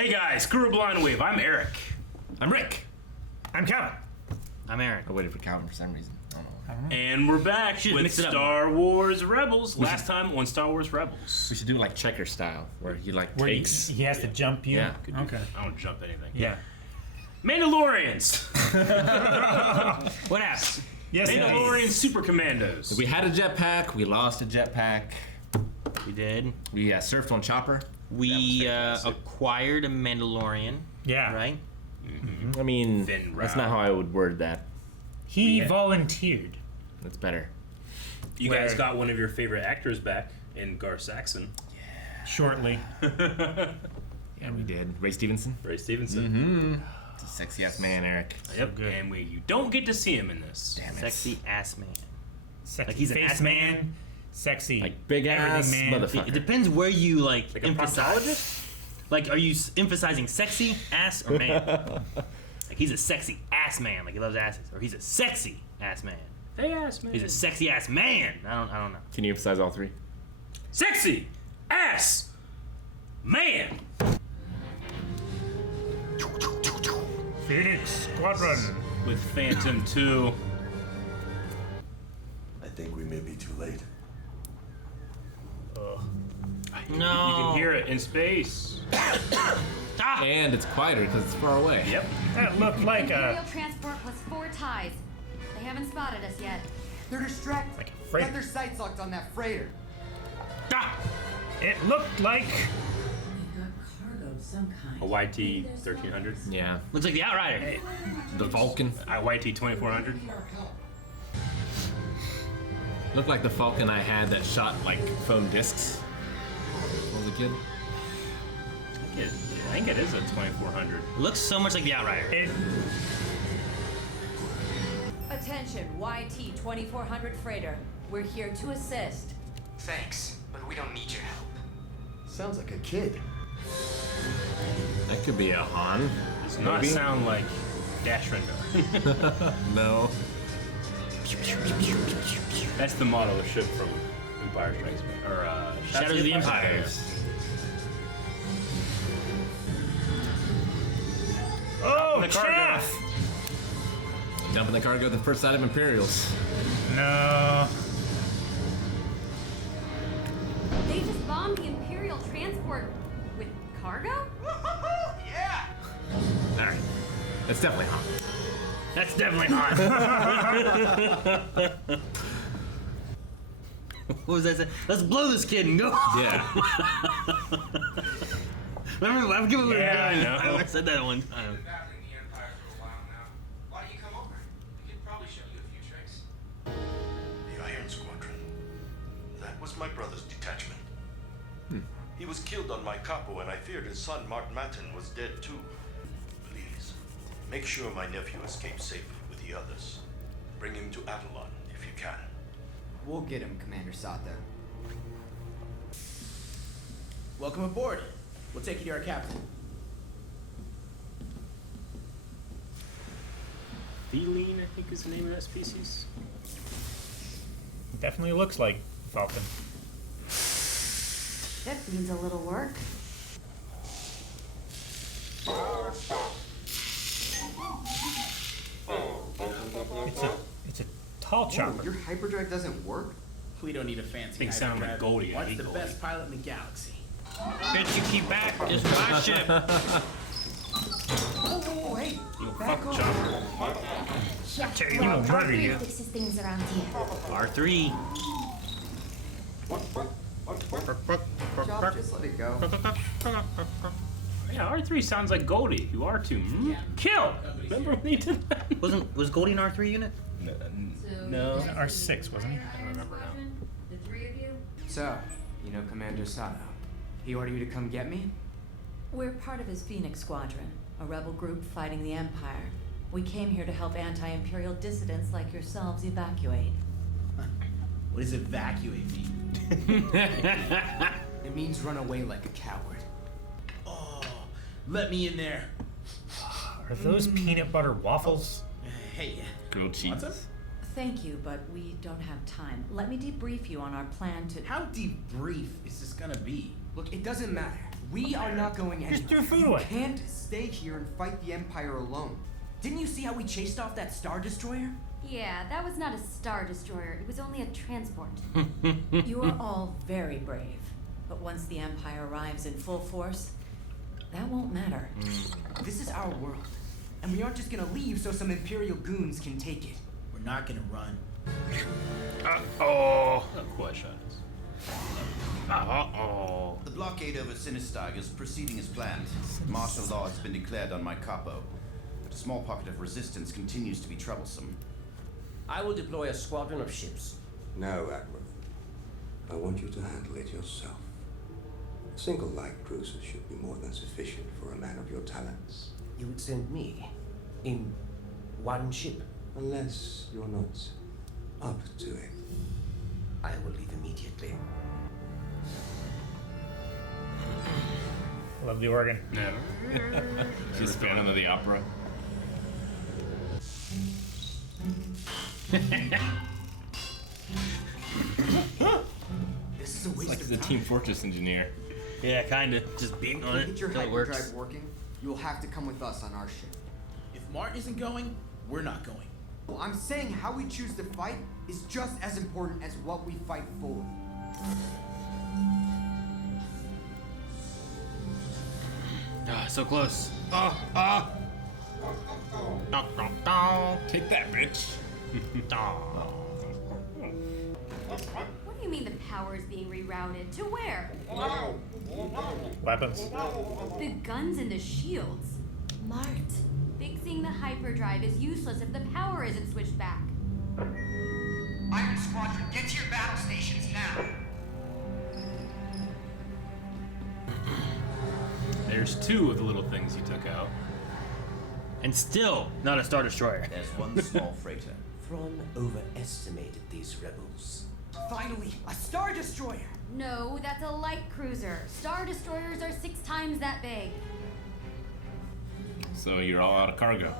Hey guys, Crew Blind Wave. I'm Eric. I'm Rick. I'm Kevin. I'm Eric. I waited for Calvin for some reason. I don't know. And we're back with mix it up Star Wars Rebels. Last time on Star Wars Rebels. We should do like checker style, where he like Where takes. he has to jump you. Yeah. Okay. I don't jump anything. Yeah. Mandalorians. What happened? Yes. Mandalorian Super Commandos. We had a jetpack. We lost a jetpack. We did. We surfed on Chopper. We fantastic. acquired a Mandalorian. Yeah. Right? I mean, Finn that's Rao. not how I would word that. He volunteered. That's better. You guys got one of your favorite actors back in Gar Saxon. Shortly. Yeah, we did. Ray Stevenson. Ray Stevenson. It's a sexy ass man, Eric. Yep. good. And you don't get to see him in this. Damn it. Sexy ass man. Sexy Like he's an face ass man? Sexy. Like big everything ass man. motherfucker. It depends where you like Like a emphasize. proctologist? Like, are you emphasizing sexy ass or man? Like he's a sexy ass man. Like he loves asses, or he's a sexy ass man. Hey ass man. He's a sexy ass man. I don't know. Can you emphasize all three? Sexy ass man. Phoenix Squadron. With Phantom 2. I think we may be too late. No. You can hear it in space. Ah! And it's quieter because it's far away. Yep. That looked like Imperial a transport plus 4 ties. They haven't spotted us yet. They're distracted. Like a freighter. Got their sights locked on that freighter. Ah! It looked like Cargo of some kind. A YT 1300. Yeah. Looks like the Outrider. The Vulcan. A YT 2400. Looked like the Falcon I had that shot like foam discs. When I was a kid. I think it is a 2400. Looks so much like the Outrider. it. Attention, YT 2400 freighter. We're here to assist. Thanks, but we don't need your help. Sounds like a kid. That could be a Han. Does not Maybe. sound like Dash Rendar. No. That's the model of ship from Empire Strikes Back. Or Shadows of the Empire. Oh, The cargo. chaff! Dumping the cargo the first side of Imperials. No. They just bombed the Imperial transport with cargo? Yeah! Alright. That's definitely Han. That's definitely hot. What was that say? Let's blow this kid and go. Yeah. Remember, I've given it Yeah, a I know. I said that one time. Battling the Empire for a while now. Why don't you come over? We could probably show you a few tricks. The Iron Squadron. That was my brother's detachment. He was killed on my capo, and I feared his son, Mark Matten, was dead too. Please, make sure my nephew escapes safe with the others. Bring him to Avalon if you can. We'll get him, Commander Sato. Welcome aboard. We'll take you to our captain. Feline, I think is the name of that species. Definitely looks like Falcon. That needs a little work. It's a tall chopper. Your hyperdrive doesn't work? We don't need a fancy Things sound like hyperdrive. Goldie. I What's hate the Goldie. best pilot in the galaxy? Bitch, you keep back. Just my ship. Oh, hey! You fuck Chopper. Yeah, Tell you, we'll murder you. fixes things around here. R3. Job, just let it go. Yeah, R3 sounds like Goldie. You R2. Kill! Remember when he did that? Was Goldie an R3 unit? No. R6, wasn't he? I don't remember now. The 3 of you? So, you know Commander Sato. He ordered you to come get me? We're part of his Phoenix Squadron, a rebel group fighting the Empire. We came here to help anti-Imperial dissidents like yourselves evacuate. What does evacuate mean? It means run away like a coward. Oh, let me in there. Are those peanut butter waffles? Hey, Grilled cheese. want some? Thank you, but we don't have time. Let me debrief you on our plan to... How debrief is this gonna be? Look, it doesn't matter. We are not going anywhere. Just threw food You away. can't stay here and fight the Empire alone. Didn't you see how we chased off that Star Destroyer? Yeah, that was not a Star Destroyer. It was only a transport. You are all very brave, but once the Empire arrives in full force, that won't matter. This is our world, and we aren't just gonna leave so some Imperial goons can take it. We're not gonna run. Oh, questions. Oh. The blockade over Sinistag is proceeding as planned. Martial law has been declared on my capo, but a small pocket of resistance continues to be troublesome. I will deploy a squadron of ships. No, Admiral. I want you to handle it yourself. A single light cruiser should be more than sufficient for a man of your talents. You would send me in one ship? Unless you're not up to it. I will leave immediately. Love the organ. Never. She's Phantom of the Opera. This is a waste Like of the time. Team Fortress engineer. Yeah, kinda. Just beating on To it get your until it works. hyperdrive working, you'll have to come with us on our ship. If Martin isn't going, we're not going. Well, I'm saying how we choose to fight is just as important as what we fight for. Ah, so close. Take that, bitch. What do you mean the power is being rerouted? To where? Weapons. The guns and the shields. Mart. Fixing the hyperdrive is useless if the power isn't switched back. Iron Squadron, get to your battle stations now. There's two of the little things you took out. And still not a Star Destroyer. There's one small freighter. Thrawn overestimated these rebels. Finally, a Star Destroyer! No, that's a light cruiser. Star Destroyers are 6 times that big. So you're all out of cargo.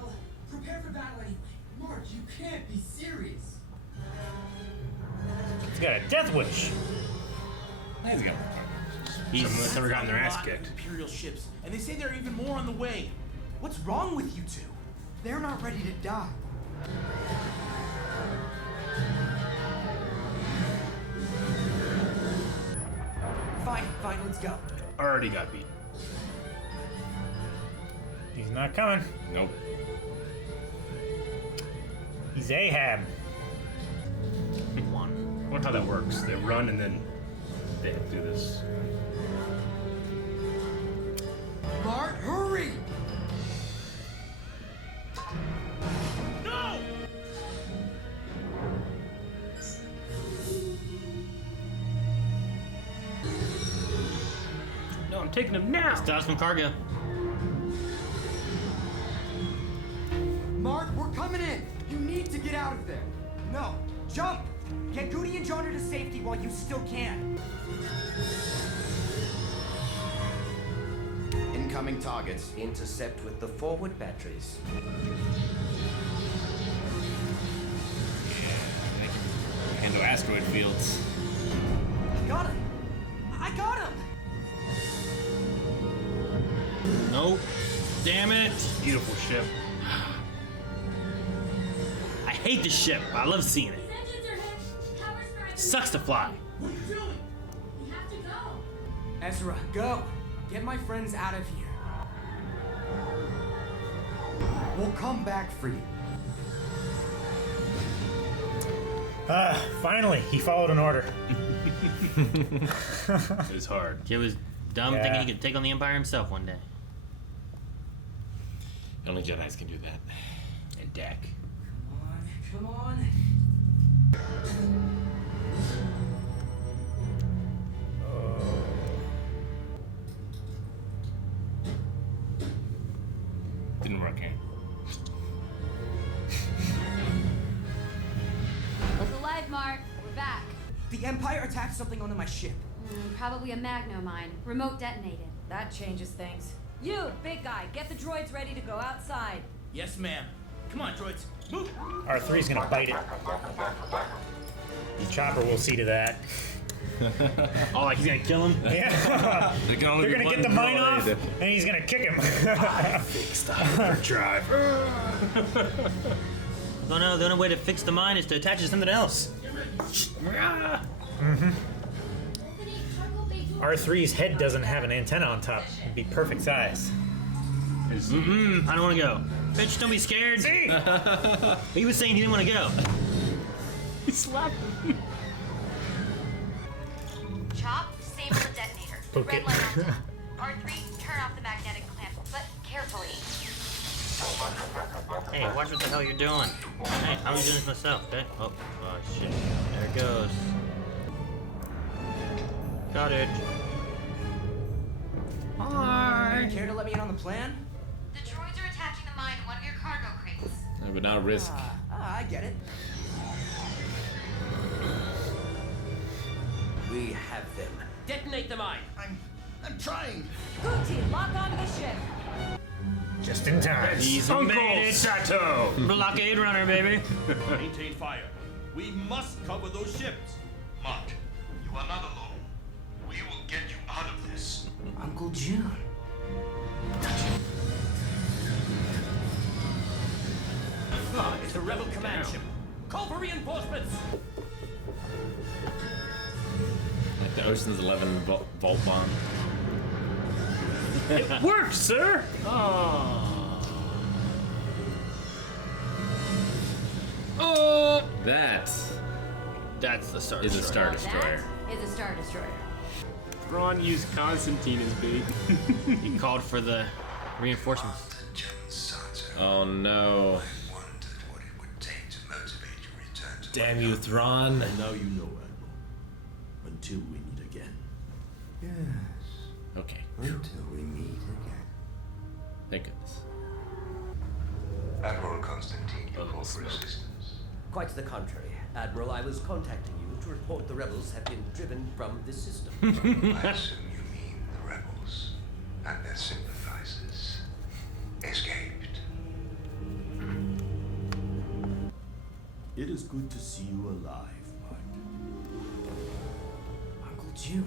Prepare for battle anyway. Mark, you can't be serious. He's got a death wish. He's got Someone's never gotten their A ass lot of kicked. Imperial ships, and they say there are even more on the way. What's wrong with you two? They're not ready to die. Fine, let's go. Already got beat. He's not coming. Nope. He's Ahab. One. I wonder how that works. They run and then they have to do this. Bart, hurry! No! No, I'm taking him now. Stops from cargo. Mark, we're coming in! You need to get out of there! No, jump! Get Goody and Johnner to safety while you still can! Incoming targets. Intercept with the forward batteries. Handle asteroid fields. Got him! I got him! Nope. Damn it. Beautiful ship. I hate this ship, but I love seeing it. Engines are hit. Power strike. Sucks to fly. What are you doing? We have to go. Ezra, go! Get my friends out of here. We'll come back for you. Finally, he followed an order. It was hard. Kid was dumb Yeah. thinking he could take on the Empire himself one day. Only Jedis can do that. And Dak. Come on. Didn't work, eh? Look alive, Mark. We're back. The Empire attacked something onto my ship. Probably a magno mine. Remote detonated. That changes things. You, big guy, get the droids ready to go outside. Yes, ma'am. Come on, droids. Move! R3's gonna bite it. Chopper will see to that. Oh, like he's gonna kill him? Yeah. There can only They're be gonna get one the mine off, droid. and he's gonna kick him. Fix the hyperdrive. Oh no, the only way to fix the mine is to attach it to something else. R3's head doesn't have an antenna on top. It'd be perfect size. I don't want to go. Bitch, don't be scared. See? He was saying he didn't want to go. He slapped him. Chop, disable the detonator. Poke Red it. light on top. R3, turn off the magnetic clamp, but carefully. Hey, watch what the hell you're doing. Hey, I'm doing this myself, okay? Oh shit. There it goes. Got it. Hi. Care to let me in on the plan? The droids are attaching the mine to one of your cargo crates. I would not risk. I get it. We have them. Detonate the mine. I'm trying. Gucci, lock onto the ship. Just in time. He's Uncle made it. Sato. Blockade runner, baby. Maintain fire. We must cover those ships. Mott, you are not alone. We will get you out of this. Uncle June. It's a rebel command ship. Call for reinforcements. Like the Ocean's 11 vault bomb. It worked, sir. That's the Star is a Destroyer. Star Destroyer. That is a Star Destroyer. Ron used Constantine as bait. He called for the reinforcements. Oh no. Damn you, Thrawn. And now you know, Admiral. Until we meet again. Yes. Okay. Until we meet again. Thank goodness. Admiral Constantine, you call for assistance. Quite to the contrary. Admiral, I was contacting you to report the rebels have been driven from this system. I assume you mean the rebels and their sympathizers escaped. It is good to see you alive, Mark. Uncle June,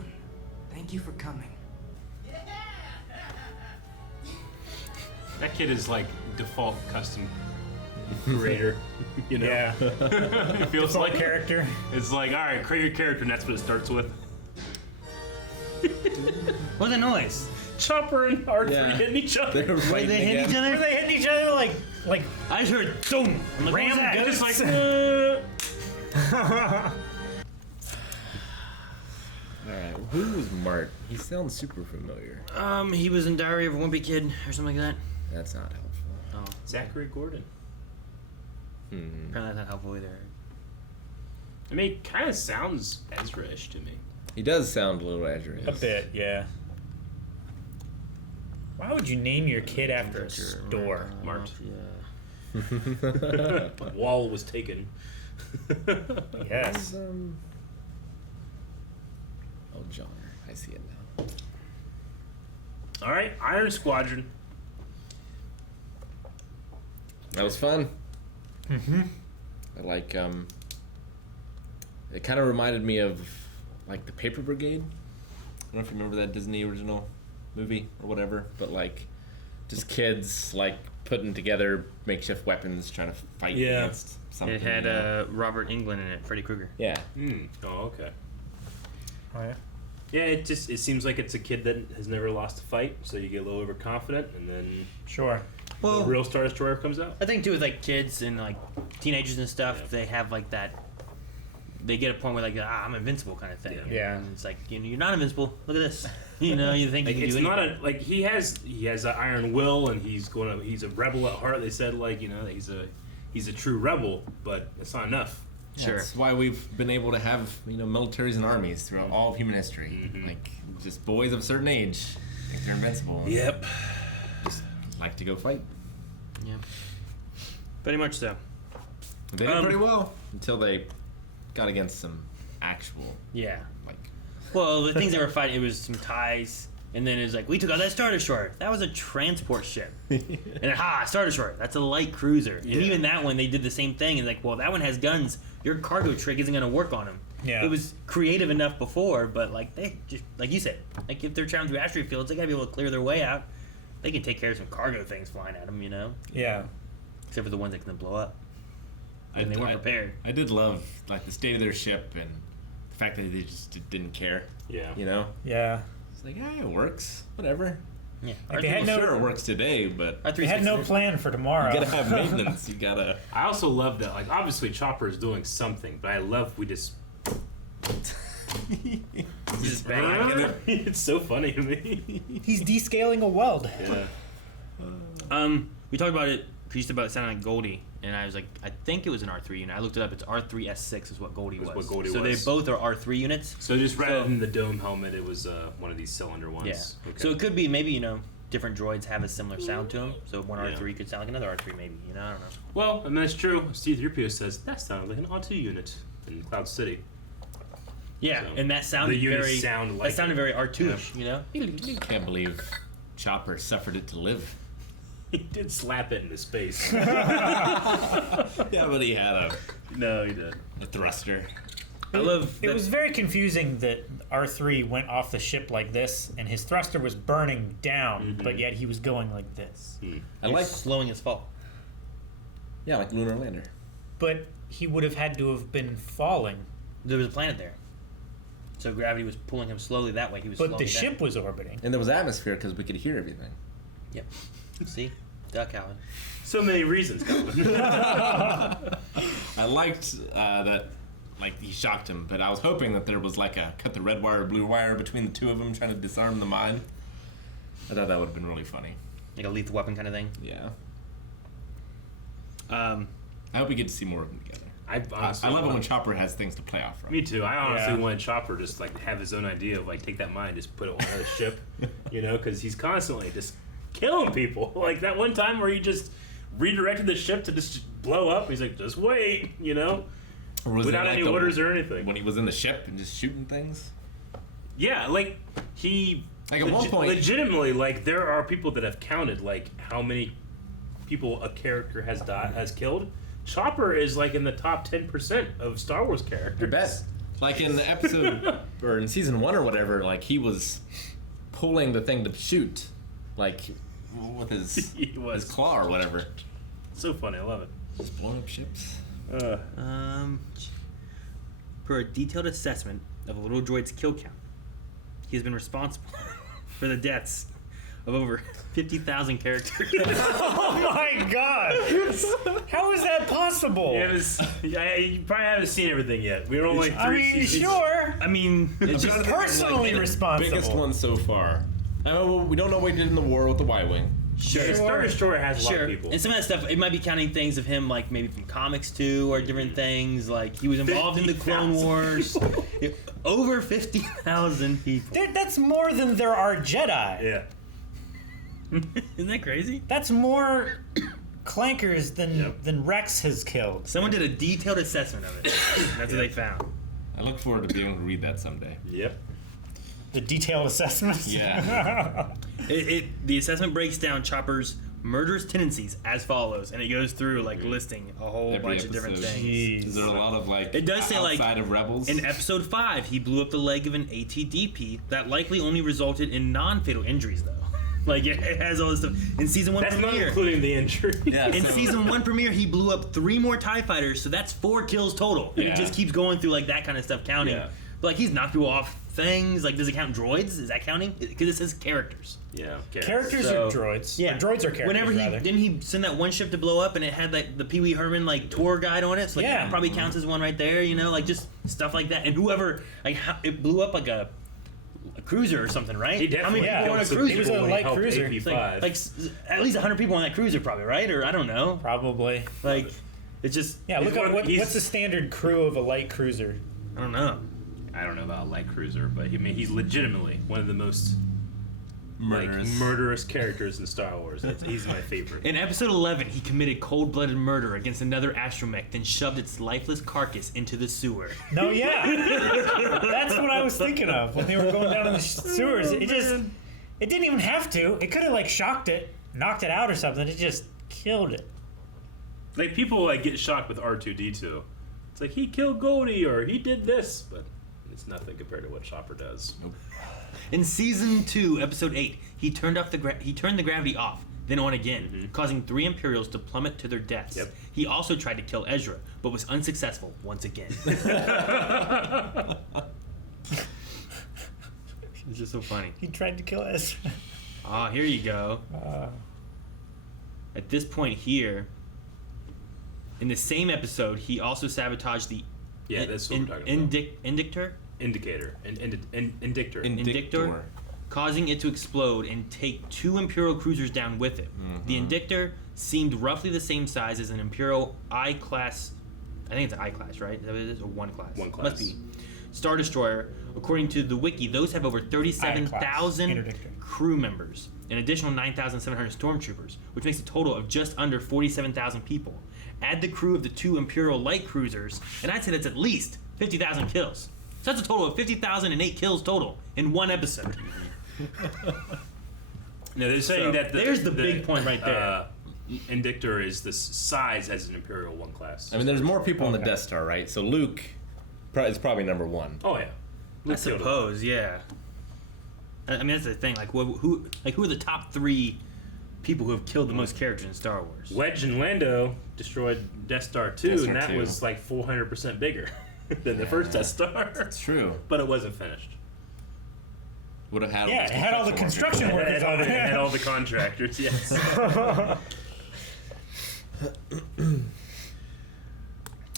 thank you for coming. That kid is like default custom creator. You know? Yeah. It feels Default like character. It's like, all right, create your character, and that's what it starts with. What's the noise? Chopper and R3 Yeah. hitting each other. They're Were fighting they hitting again. each Were other? they hitting each other like I just heard boom. I'm like, ram what was that? goats? Just like, Alright, who was Mart? He sounds super familiar. He was in Diary of a Wimpy Kid or something like that. That's not helpful. Oh, Zachary Gordon. apparently that's not helpful either. I mean, it kind of sounds Ezra-ish to me. He does sound a little Ezra. a bit, yeah. Why would you name your kid after a store? Mart. Yeah. Wall was taken. Yes. Oh, John. I see it now. All right, Iron Squadron. That was fun. Mm-hmm. I like, it kind of reminded me of, like, the Paper Brigade. I don't know if you remember that Disney original movie or whatever, but, like, just kids, like, putting together makeshift weapons, trying to fight against something. It had you know? Robert Englund in it, Freddy Krueger. Yeah. Oh, okay. Oh yeah. Yeah, it seems like it's a kid that has never lost a fight, so you get a little overconfident, and then Sure. the real Star Destroyer comes out. I think too with like kids and like teenagers and stuff, they have like that. They get a point where like I'm invincible kind of thing. Yeah. And it's like you're not invincible. Look at this. You know, you think Like, you can it's do not anything. a like he has an iron will, and he's a rebel at heart. They said like he's a true rebel, but it's not enough. Sure. That's why we've been able to have, militaries and armies throughout all of human history. Like, just boys of a certain age think they're invincible. And Yep. just like to go fight. Yeah. Pretty much so. They did pretty well until they got against some actual, Yeah. like... Well, the things they were fighting, it was some ties, and then it was like, we took out that Star Destroyer. That was a transport ship. And then, Star Destroyer. That's a light cruiser. Yeah. And even that one, they did the same thing. And like, well, that one has guns. Your cargo trick isn't going to work on him. Yeah. It was creative enough before, but like they just like you said, like if they're traveling through asteroid fields, they gotta be able to clear their way out. They can take care of some cargo things flying at them, you know. Yeah. Except for the ones that can blow up. And they weren't prepared. I did love like the state of their ship and the fact that they just didn't care. Yeah. You know. Yeah. It's like, yeah, it works. Whatever. Yeah. Like they had Sure, it works today, but They had no plan for tomorrow. you gotta have maintenance. You gotta. I also love that, like, obviously Chopper is doing something, but I love we just. Just bang. It's so funny to me. He's descaling a weld. Yeah. We talked about it. We used to about it sounding like Goldie, and I was like, I think it was an R3 unit. I looked it up. It's R3S6 is what Goldie was. What Goldie so was. they both are R3 units. So just rather than the dome helmet, it was one of these cylinder ones. Yeah. Okay. So it could be maybe different droids have a similar sound to them. So one R3 could sound like another R3 maybe. I don't know. Well, I mean that's true. C-3PO says that sounded like an R2 unit in Cloud City. Yeah, So, and that sounded the units very sound like that sounded very R2ish. Can't believe Chopper suffered it to live. He did slap it into space. Yeah, but he had No, he did. a thruster. I love. It was very confusing that R3 went off the ship like this, and his thruster was burning down, but yet he was going like this. I like slowing his fall. Yeah, like Lunar Lander. But he would have had to have been falling. There was a planet there, so gravity was pulling him slowly that way. He was. But slowing the down. ship was orbiting. And there was atmosphere because we could hear everything. Yep. See, Duck Allen. So many reasons, Calvin. I liked that, like, he shocked him, but I was hoping that there was like a cut the red wire, blue wire between the two of them trying to disarm the mine. I thought that would have been really funny. Like a lethal weapon kind of thing. Yeah. I hope we get to see more of them together. I love it when Chopper has things to play off from. Me too. I honestly wanted Chopper just like have his own idea of like take that mine, just put it on another ship, because he's constantly just killing people. Like that one time where he just redirected the ship to just blow up. He's like, just wait, Or was without it like any orders or anything. When he was in the ship and just shooting things? Yeah, like he like at one point legitimately like there are people that have counted like how many people a character has killed. Chopper is like in the top 10% of Star Wars characters. I bet. Like in the episode or in season 1 or whatever, like he was pulling the thing to shoot, like with his his claw or whatever. So funny, I love it. Just blowing up ships. For a detailed assessment of a little droid's kill count, he has been responsible for the deaths of over 50,000 characters. Oh my god! How is that possible? You probably haven't seen everything yet. We were only three seasons. Sure. I mean, it's just personally responsible. Biggest one so far. Oh, we don't know what he did in the war with the Y-Wing. Sure. Star Destroyer has a lot of people. And some of that stuff, it might be counting things of him, like maybe from comics too, or different things. Like he was involved in the Clone Wars. Over 50,000 people. That's more than there are Jedi. Yeah. Isn't that crazy? That's more clankers than Rex has killed. Someone did a detailed assessment of it. That's what they found. I look forward to being able to read that someday. Yep. The detailed assessment? Yeah. The assessment breaks down Chopper's murderous tendencies as follows, and it goes through like listing a whole bunch of different things. Jeez. Is there a lot of like it does say like outside of Rebels? In episode 5 he blew up the leg of an ATDP that likely only resulted in non-fatal injuries though. Like it has all this stuff. In season 1 That's premiere, not including the injury. Yeah, in season 1 premiere, he blew up 3 more TIE fighters, so that's 4 kills total. And it just keeps going through like that kind of stuff counting. Yeah. But like he's knocked people off things. Like does it count droids? Is that counting? Because it says characters. Yeah. Okay. Characters are droids. Yeah, Or droids are characters. Whenever rather. didn't he send that one ship to blow up and it had like the Pee Wee Herman like tour guide on it? So like that probably counts as one right there. Like just stuff like that. And whoever like it blew up like a cruiser or something, right? He definitely How many people on a cruiser? He was a light helped cruiser. AP5. Like at least 100 people on that cruiser, probably, right? Or I don't know. Probably. Like it's just Look up what's the standard crew of a light cruiser. I don't know. I don't know about a light cruiser, but he's legitimately one of the most murderous characters in Star Wars. He's my favorite. In episode 11, he committed cold-blooded murder against another astromech, then shoved its lifeless carcass into the sewer. No, yeah. That's what I was thinking of when they were going down in the sewers. It didn't even have to. It could have like shocked it, knocked it out or something. It just killed it. Like people like get shocked with R2D2. It's like he killed Goldie or he did this, but it's nothing compared to what Chopper does. Nope. In season 2, episode 8, he turned the gravity off, then on again, causing 3 Imperials to plummet to their deaths. Yep. He also tried to kill Ezra, but was unsuccessful once again. It's just so funny. He tried to kill Ezra. Ah, here you go. At this point here, in the same episode, he also sabotaged the that's what we're talking about. Indictor, Indictor, causing it to explode and take 2 Imperial cruisers down with it. The Indictor seemed roughly the same size as an Imperial I-class. I think it's an I-class, right? Is that what it is? Or 1 class? 1 class. Must be. Star Destroyer. According to the wiki, those have over 37,000 crew members, an additional 9,700 stormtroopers, which makes a total of just under 47,000 people. Add the crew of the 2 Imperial light cruisers, and I'd say that's at least 50,000 kills. So that's a total of 50,008 kills total in 1 episode. No, they're saying that there's the big point right there. Indictor is the size as an Imperial 1 class. I mean, there's more people in the Death Star, right? So Luke is probably number 1. Oh yeah, I suppose, yeah. I mean, that's the thing. Like, who are the top 3 people who have killed the most characters in Star Wars? Wedge and Lando destroyed Death Star 2, and that was like 400% bigger than the first Death Star. That's true. But it wasn't finished. Would have had it had all the construction workers on it. It had all the contractors, yes.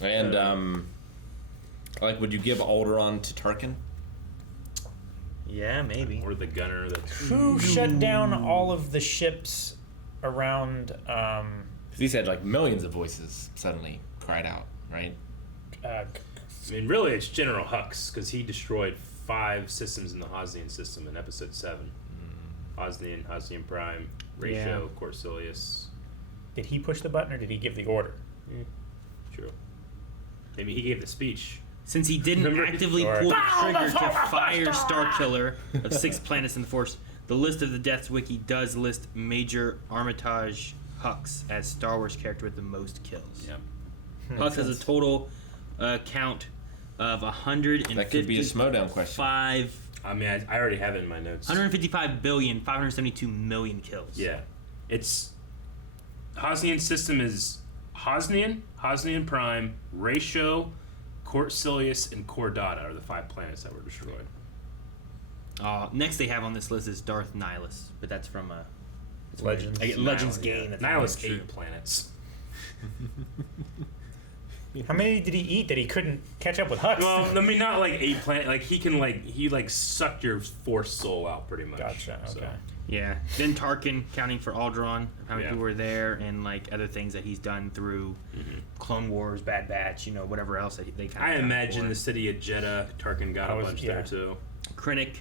And, would you give Alderaan to Tarkin? Yeah, maybe. Or the gunner. Who shut down all of the ships around... These had, millions of voices suddenly cried out, right? I mean, really, it's General Hux, because he destroyed 5 systems in the Hosnian system in Episode 7. Hosnian Prime, Ratio, Corsilius. Did he push the button, or did he give the order? True. Maybe he gave the speech. Since he didn't actively pull the trigger to fire Starkiller of 6 planets in the Force, the list of the Death's Wiki does list Major Armitage Hux as Star Wars character with the most kills. Yep. Hux has a total count of 150. That could be a Schmodown question. I mean, I already have it in my notes. 155,572,000,000 kills. Yeah. It's... Hosnian system is Hosnian Prime, Ratio, Corsilius, and Cordata are the 5 planets that were destroyed. Next they have on this list is Darth Nihilus, but that's from Legends. Legends Gain. Yeah. Nihilus 8 planets. How many did he eat that he couldn't catch up with Hux? Well, I mean, not 8 planets. He sucked your Force soul out pretty much. Gotcha. Okay. So. Yeah. Then Tarkin, counting for Alderaan, how many people were there, and other things that he's done through Clone Wars, Bad Batch, whatever else that they kind of. I imagine the city of Jeddah, Tarkin got a bunch there too. Krennic.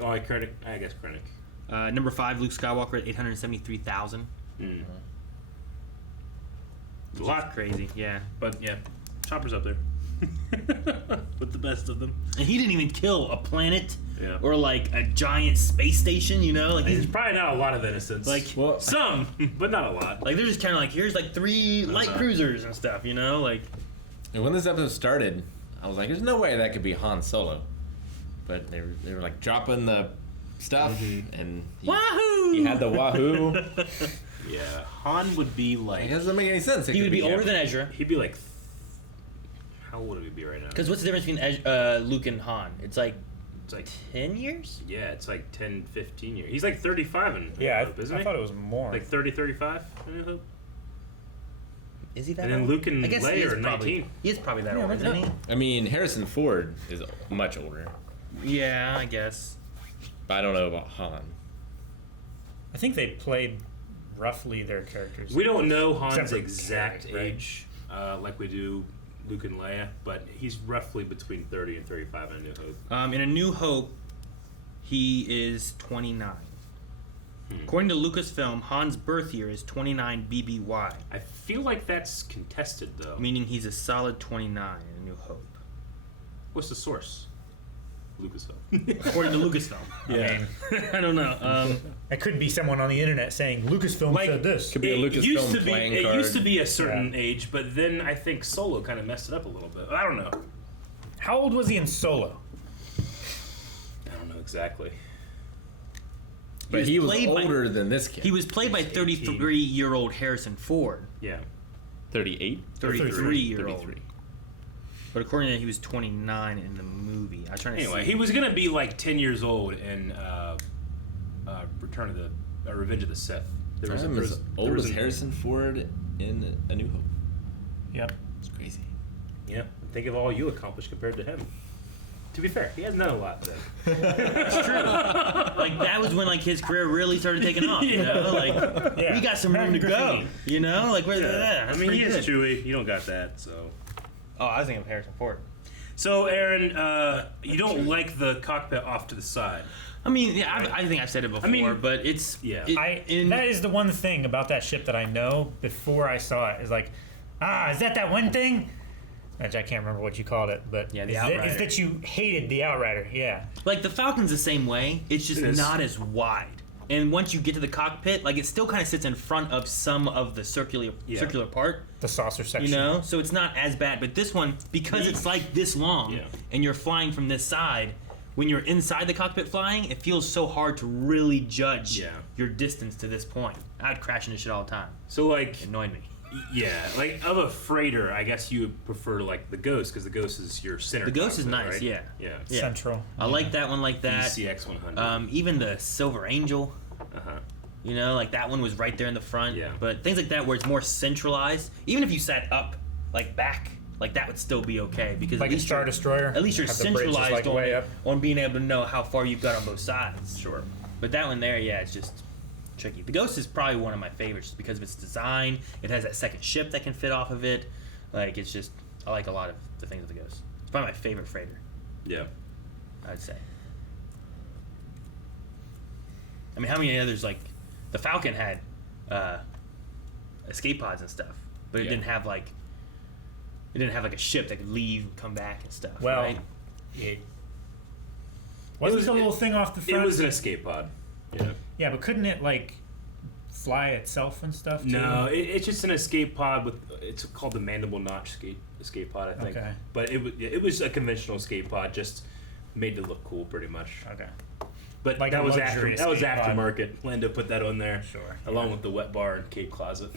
Oh, I guess Krennic. Number 5, Luke Skywalker at 873,000. A lot. Crazy, yeah. But yeah, Chopper's up there. With the best of them. And he didn't even kill a planet or a giant space station, There's probably not a lot of innocents. Some, but not a lot. They're just kind of here's 3 light cruisers and stuff, And when this episode started, I was like, there's no way that could be Han Solo. But they were dropping the stuff, and he had the wahoo. Yeah, Han would be It doesn't make any sense. He would be older than Ezra. He'd be how old would he be right now? Because what's the difference between Luke and Han? It's 10 years? Yeah, it's 10, 15 years. He's 35 in Hope, isn't he? I thought it was more. 30, 35 in Hope. Is he that old? old? And then Luke and Leia are 19. He is probably that old, isn't he? I mean, Harrison Ford is much older. Yeah, I guess. But I don't know about Han. I think they played roughly their characters. We don't know Han's exact age like we do Luke and Leia, but he's roughly between 30 and 35 in A New Hope. In A New Hope, he is 29. According to Lucasfilm, Han's birth year is 29 BBY. I feel like that's contested, though. Meaning he's a solid 29 in A New Hope. What's the source? Lucasfilm. According to Lucasfilm. Yeah. I don't know. It could be someone on the internet saying Lucasfilm said this. Could be a Lucasfilm playing It card. used to be a certain age, but then I think Solo kind of messed it up a little bit. I don't know. How old was he in Solo? I don't know exactly. But he was older than this kid. He was played by 33-year-old Harrison Ford. Yeah. 38? 33-year-old. But according to that, he was 29 in the movie. I was trying to Anyway, see. he was gonna be like 10 years old in Revenge of the Sith. There was as old as Harrison Ford in A New Hope. Yep. It's crazy. Yeah. Think of all you accomplished compared to him. To be fair, he hasn't done a lot then. It's true. Like that was when like his career really started taking off. You know, like we got some room to go. You know, like where's that? I mean, he is Chewie. You don't got that, so. Oh, I was thinking of Harrison Ford. So, Aaron, you don't like the cockpit off to the side. I mean, yeah, I think I've said it before, but it's that is the one thing about that ship that I know before I saw it is like, is that one thing? Which I can't remember what you called it, but yeah, is that you hated the Outrider? Yeah, like the Falcon's the same way. It's just not as wide. And once you get to the cockpit, like it still kind of sits in front of some of the circular part, the saucer section. You know, so it's not as bad. But this one, because it's like this long, and you're flying from this side, when you're inside the cockpit flying, it feels so hard to really judge your distance to this point. I'd crash into shit all the time. So like, it annoyed me. Yeah, like of a freighter, I guess you would prefer like the Ghost because the Ghost is your center. The Ghost is nice, right? yeah. Central. I like that one like that. CX 100. Even the Silver Angel. You know, like that one was right there in the front. Yeah. But things like that where it's more centralized, even if you sat up, like back, like that would still be okay because like at least a Star Destroyer. At least you're have the bridges, centralized like, way up. on being able to know how far you've got on both sides. Sure. But that one there, yeah, it's just tricky. The Ghost is probably one of my favorites just because of its design. It has that second ship that can fit off of it. Like it's just, I like a lot of the things of the Ghost. It's probably my favorite freighter. Yeah. I'd say. I mean, how many others like the Falcon had escape pods and stuff, but it didn't have like a ship that could leave and come back and stuff. Well, right? Wasn't the little thing off the front? It was an escape pod. Yeah. Yeah, but couldn't it like fly itself and stuff too? No, it's just an escape pod with. It's called the mandible notch escape pod, I think. Okay. But it was a conventional escape pod, just made to look cool, pretty much. Okay. But Like that a was luxury aftermarket. Lando put that on there, along yeah. with the wet bar and cape closet.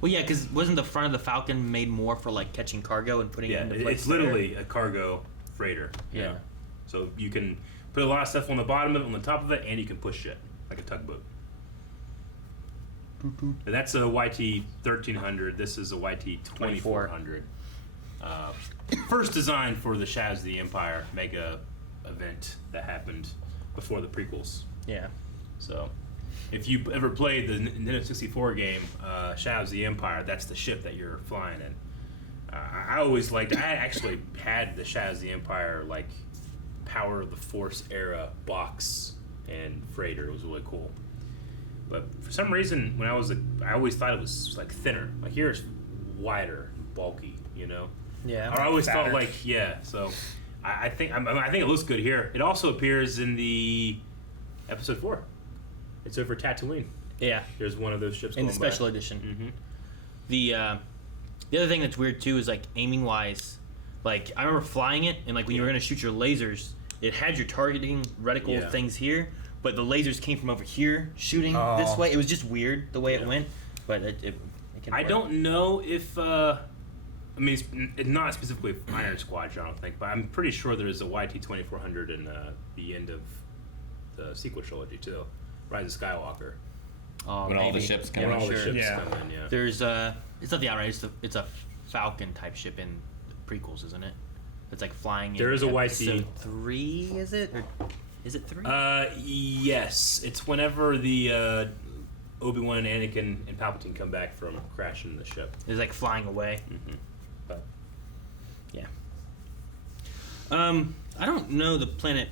Well, yeah, because wasn't the front of the Falcon made more for like catching cargo and putting it into place? It's literally a cargo freighter. you Yeah. know? So you can put a lot of stuff on the bottom of it, on the top of it, and you can push it like a tugboat. And that's a YT 1300. This is a YT 2400. First designed for the Shadows of the Empire mega event that happened before the prequels. Yeah. So, if you ever played the Nintendo 64 game Shadows of the Empire, that's the ship that you're flying in. I always liked. I actually had the Shadows of the Empire like Power of the Force era box and freighter. It was really cool. But for some reason, when I always thought it was like thinner. Like here it's wider, bulky. You know. Yeah. I always Fatter. felt like So, I think it looks good here. It also appears in the episode 4. It's over Tatooine. Yeah. There's one of those ships In the going by. special edition. Mm-hmm. The other thing that's weird too is like aiming wise. Like I remember flying it, and like when you were gonna shoot your lasers, it had your targeting reticle things here, but the lasers came from over here shooting this way. It was just weird the way it went, but it can I work. don't know if I mean it's not specifically Iron Squadron, I don't think, but I'm pretty sure there's a YT 2400 in the end of the sequel trilogy too, Rise of Skywalker. When all the ships come in. When all the ships Yeah. come in, yeah. There's it's not the Outrider. It's a Falcon type ship in the prequels, isn't it? It's like flying. There is a YT. Episode 3, is it? Or is it 3? Yes. It's whenever the Obi-Wan and Anakin and Palpatine come back from crashing the ship. It's like flying away. Mm-hmm. But yeah. I don't know the planet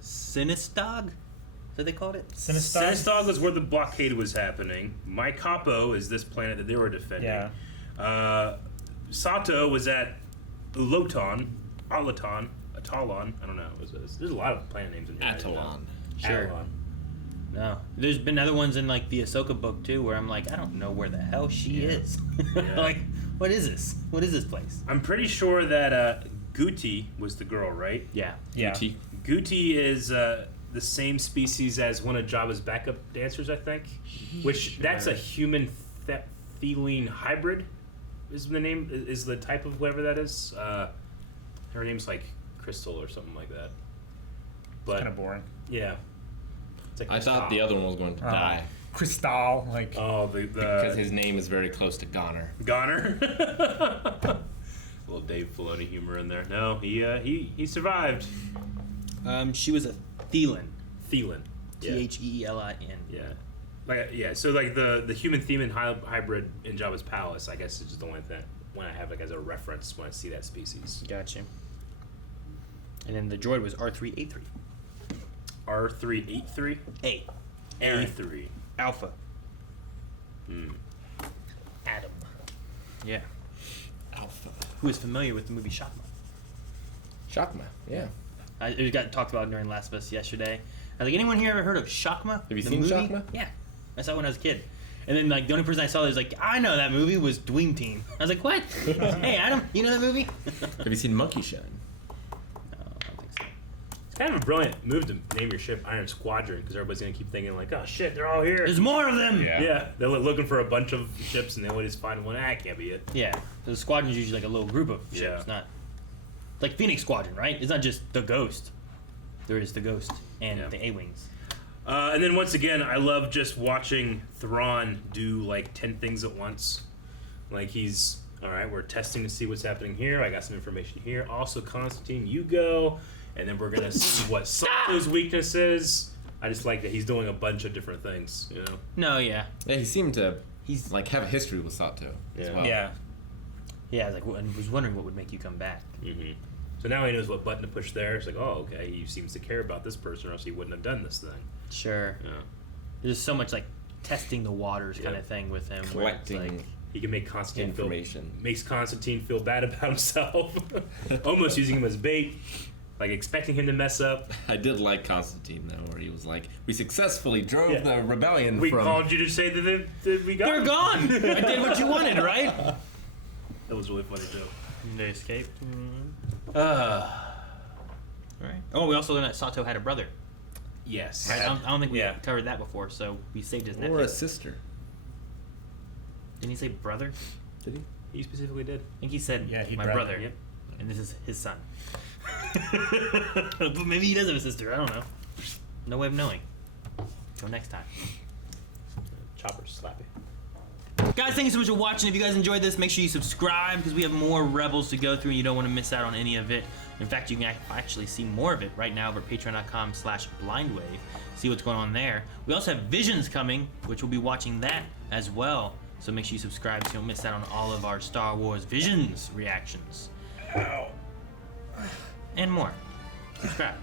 Sinistog. Is that they called it? Sinistog was where the blockade was happening. My Capo is this planet that they were defending. Yeah. Sato was at Alaton, Talon. I don't know. There's a lot of planet names in here. Atalon. Sure. Atalon. No, there's been other ones in like the Ahsoka book too, where I'm like, I don't know where the hell she is. Yeah. Like, what is this? What is this place? I'm pretty sure that Guti was the girl, right? Yeah. Guti. Guti is the same species as one of Jabba's backup dancers, I think. Which that's a human feline hybrid. Is the name? Is the type of whatever that is? Her name's like Crystal or something like that. But Kind of boring. Yeah. It's like I thought the other one was going to die. Crystal, like. Oh, because his name is very close to Goner. Goner. A little Dave Filoni humor in there. No, he survived. She was a Thelan. Thelan. Theelin. Yeah. So like the human Thelan hybrid in Jabba's palace, I guess is just the only thing when I have like as a reference when I see that species. Gotcha. And then the droid was R3A3. R383? A. A3. Alpha. Hmm. Adam. Yeah. Alpha. Who is familiar with the movie Shakma? Shakma, yeah. It got talked about during Last of Us yesterday. I was like, anyone here ever heard of Shakma? Have you seen movie? Shakma? Yeah. I saw it when I was a kid. And then like the only person I saw that was like, I know that movie was Dweem Team. I was like, what? Hey Adam, you know that movie? Have you seen Monkey Shine? It's kind of a brilliant move to name your ship Iron Squadron because everybody's gonna keep thinking like, oh shit, they're all here. There's more of them. Yeah. They're looking for a bunch of ships and they always find one. It can't be it. Yeah. The squadron's usually like a little group of ships, not like Phoenix Squadron, right? It's not just the Ghost. There is the Ghost and the A-Wings. And then once again, I love just watching Thrawn do like 10 things at once. Like he's all right. We're testing to see what's happening here. I got some information here. Also, Constantine, you go. And then we're gonna see what Solo's weakness is. I just like that he's doing a bunch of different things, you know. No, yeah. Yeah, he seemed to. He's like have a history with Sato as well. Yeah. Yeah, I was wondering what would make you come back. Mm-hmm. So now he knows what button to push there. It's like, oh, okay, he seems to care about this person, or else he wouldn't have done this thing. Sure. Yeah. There's so much like testing the waters kind of thing with him. Collecting where it's like, he can make Constantine information. Makes Constantine feel bad about himself. Almost using him as bait. Like expecting him to mess up. I did like Constantine though, where he was like, "We successfily drove the rebellion." We from... called you to say that we got. They're gone. I did what you wanted, right? That was really funny too. They escaped. Right. Oh, we also learned that Sato had a brother. Yes. Right? I don't think we covered that before, so we saved his nephew. Or a sister. Didn't he say brother? Did he? He specifically did. I think he said my brother. Yep. And this is his son. But maybe he does have a sister. I don't know. No way of knowing. Till next time. Chopper's slappy. Guys, thank you so much for watching. If you guys enjoyed this, make sure you subscribe because we have more Rebels to go through and you don't want to miss out on any of it. In fact, you can actually see more of it right now over at patreon.com/blindwave. See what's going on there. We also have Visions coming, which we'll be watching that as well. So make sure you subscribe so you don't miss out on all of our Star Wars Visions reactions. Ow. And more. Subscribe.